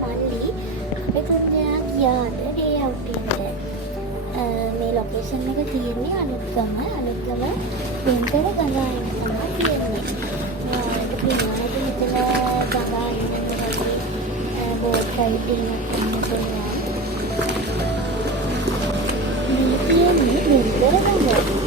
මල්ලි අපි තුන්දෙනා ගියාද ඩේ අවුට් එකට. මේ ලොකේෂන් එක තියෙන්නේ අලුත්ගම වෙන්කර ගඟායන තමයි තියෙන්නේ. ඔයාලට පින්නවද මෙතන ගඟායන වගේ බෝට් රයිඩින් එකක් කරන්න පුළුවන්. මේ තියෙන්නේ වෙන්කර ගඟ.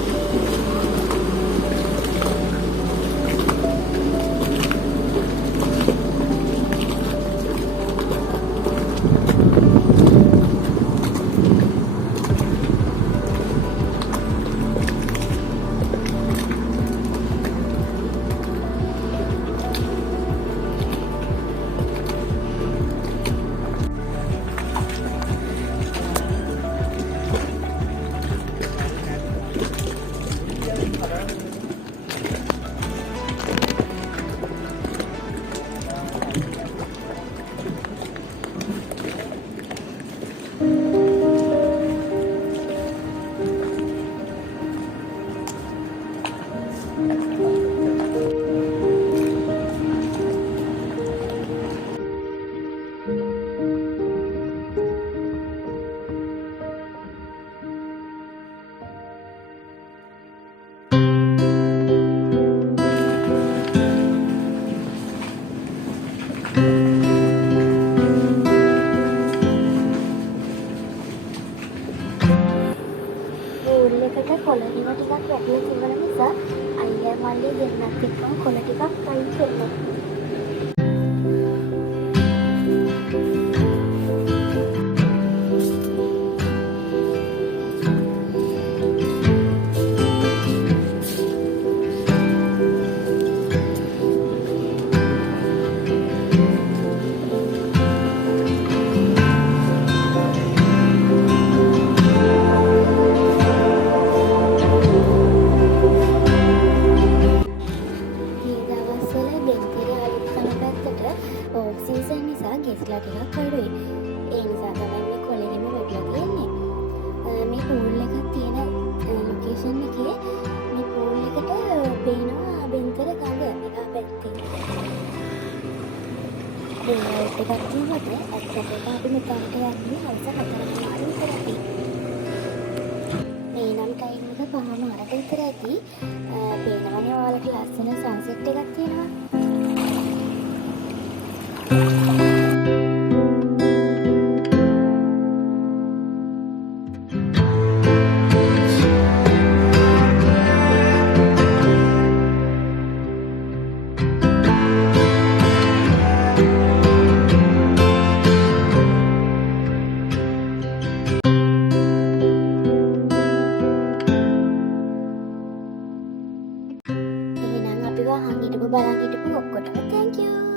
කොළදිව ටිකක් වැටලා තිබුණ නිසා අයියා මල්ලි දෙන්නත් එක්කම කොළ ටිකක් අයින් කරනවා. සීසන් නිසා ගෙස්ලා ටිකක් අඩුයි. ඒ නිසා තමයි මේ කොළගෙම වැටලා තියෙන්නේ. මේ පූල් එකක් තියෙන ලොකේෂන් එකේ මේ පූල් එකට පේනවා බෙන්කර ගඟ එහා පැත්තේ. බේවුට් එකක් තියෙනකොට ඇත්තටම අපි මෙතනට යන්නේ හවස 4:00 විතරයි. මේ නම් ටයිම් එක 5:00 විතර ඇති. පේනවනේ ඔයාලට ලස්සන සන්සෙට් එකක් තියෙනවා. එහෙනම් අපි වහන් හිටපු බලන් හිටපු ඔක්කොටම thank you.